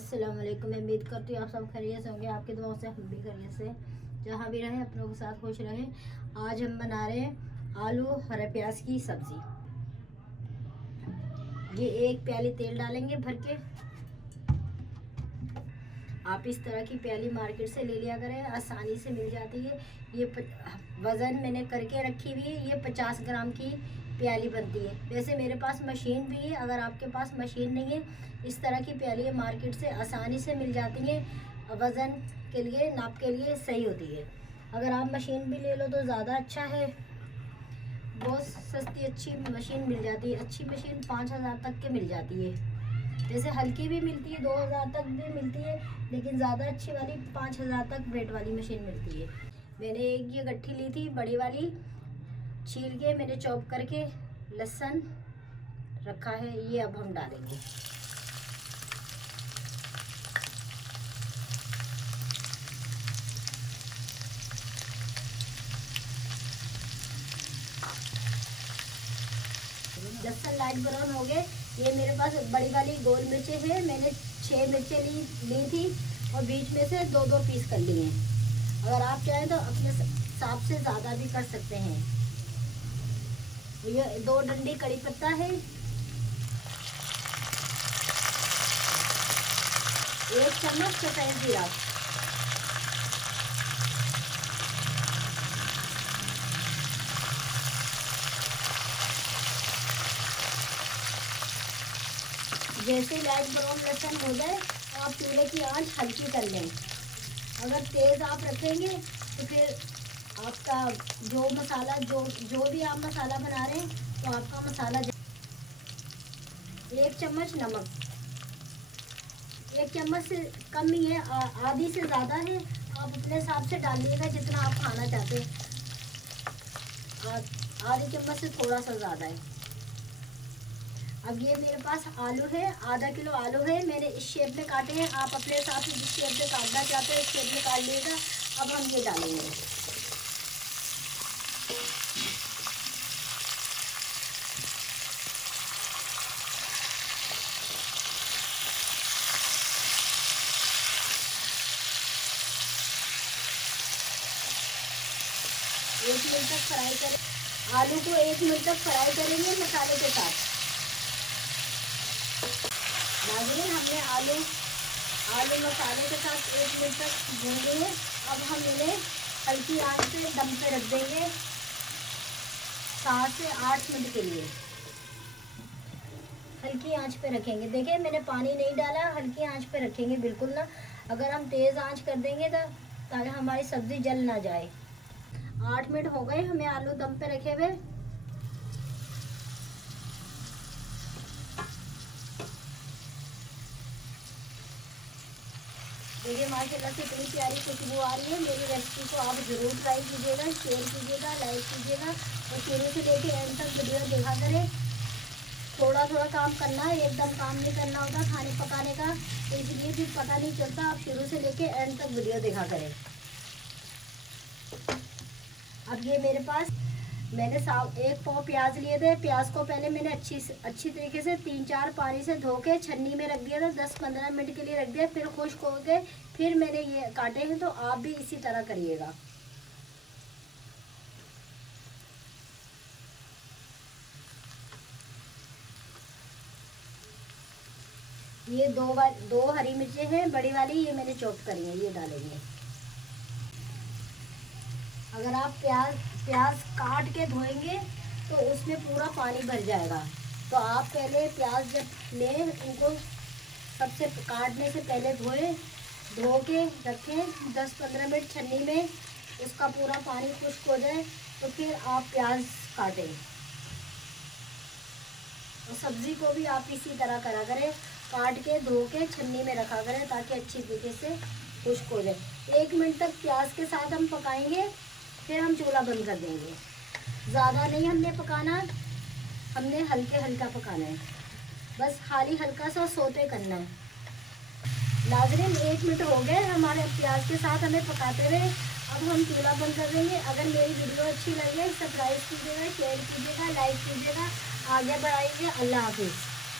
अस्सलाम वालेकुम। मैं उम्मीद करती हूँ आप सब खैरियत से होंगे। आपकी दुआओं से हम भी खैरियत से जहाँ भी रहें अपनों के साथ खुश रहें। आज हम बना रहे हैं आलू हरे प्याज की सब्ज़ी। ये एक प्याली तेल डालेंगे भर के। आप इस तरह की प्याली मार्केट से ले लिया करें, आसानी से मिल जाती है। ये वज़न मैंने करके रखी हुई है। ये 50 ग्राम की प्याली बनती है। वैसे मेरे पास मशीन भी है, अगर आपके पास मशीन नहीं है, इस तरह की प्याली मार्केट से आसानी से मिल जाती है। वज़न के लिए, नाप के लिए सही होती है। अगर आप मशीन भी ले लो तो ज़्यादा अच्छा है। बहुत सस्ती अच्छी मशीन मिल जाती है। अच्छी मशीन 5000 तक के मिल जाती है। जैसे हल्की भी मिलती है 2000 तक भी मिलती है, लेकिन ज़्यादा अच्छी वाली 5000 तक वेट वाली मशीन मिलती है। मैंने एक ये गट्ठी ली थी बड़ी वाली, छील के मैंने चॉप करके लहसुन रखा है। ये अब हम डालेंगे। लहसुन लाइट ब्राउन हो गए। ये मेरे पास बड़ी वाली गोल मिर्चें हैं। मैंने 6 मिर्चें ली थी और बीच में से 2-2 पीस कर लिए हैं। अगर आप चाहें तो अपने हिसाब से ज़्यादा भी कर सकते हैं। ये 2 डंडी कड़ी पत्ता है, 1 चम्मच सफ़ेद जीरा, जैसे लाइट ब्राउन लहसुन हो जाए तो आप चूल्हे की आंच हल्की कर लें। अगर तेज़ आप रखेंगे तो फिर आपका जो मसाला जो भी आप मसाला बना रहे हैं तो आपका मसाला 1 चम्मच नमक, 1 चम्मच से कम ही है, आधी से ज़्यादा है। आप अपने हिसाब से डालिएगा जितना आप खाना चाहते हैं। आधी चम्मच से थोड़ा सा ज़्यादा है। अब ये मेरे पास आलू है, आधा किलो आलू है। मैंने इस शेप में काटे हैं। आप अपने हिसाब से जिस शेप में काटना चाहते हैं उस शेप में काट लीजिएगा। अब हम ये डालेंगे। एक मिनट तक फ्राई करें। आलू को 1 मिनट तक फ्राई करेंगे मसाले के साथ। नाज़रीन, हमने आलू मसाले के साथ 1 मिनट तक भून लिए। अब हम इन्हें हल्की आंच पे दम पे रख देंगे 7 से 8 मिनट के लिए। हल्की आंच पे रखेंगे। देखिए मैंने पानी नहीं डाला, हल्की आंच पे रखेंगे बिल्कुल ना। अगर हम तेज़ आंच कर देंगे तो ताकि हमारी सब्ज़ी जल ना जाए। 8 मिनट हो गए हमें आलू दम पे रखे हुए। देखिए माशाल्लाह से इतनी प्यारी खुशबू आ रही है। मेरी रेसिपी को आप ज़रूर ट्राई कीजिएगा, शेयर कीजिएगा, लाइक कीजिएगा और शुरू से लेके एंड तक वीडियो देखा करें। थोड़ा थोड़ा काम करना है, एकदम काम नहीं करना होता खाने पकाने का, तो इसलिए फिर पता नहीं चलता। आप शुरू से लेके एंड तक वीडियो देखा करें। अब ये मेरे पास मैंने 1 पाव प्याज लिए थे। प्याज को पहले मैंने अच्छी तरीके से 3-4 पानी से धो के छन्नी में रख दिया था। 10-15 मिनट के लिए रख दिया, फिर खुश्क हो गए, फिर मैंने ये काटे हैं। तो आप भी इसी तरह करिएगा। ये 2 हरी मिर्चें हैं बड़ी वाली, ये मैंने चॉप करी है, ये डालेंगे। अगर आप प्याज काट के धोएंगे तो उसमें पूरा पानी भर जाएगा। तो आप पहले प्याज जब लें उनको सबसे काटने से पहले धो के रखें 10-15 मिनट छन्नी में। उसका पूरा पानी खुश्क हो जाए तो फिर आप प्याज काटें। और सब्ज़ी को भी आप इसी तरह करा करें, काट के धो के छन्नी में रखा करें ताकि अच्छी तरीके से खुश्क हो जाए। 1 मिनट तक प्याज के साथ हम पकाएंगे, फिर हम चूल्हा बंद कर देंगे। ज़्यादा नहीं हमने पकाना, हमने हल्का पकाना है, बस खाली हल्का सा सोते करना है। नाज़रीन 1 मिनट हो गए हमारे प्याज के साथ हमें पकाते हुए। अब हम चूल्हा बंद कर देंगे। अगर मेरी वीडियो अच्छी लगे सब्सक्राइब कीजिएगा, शेयर कीजिएगा, लाइक कीजिएगा, आगे बढ़ाइए। अल्लाह हाफिज़।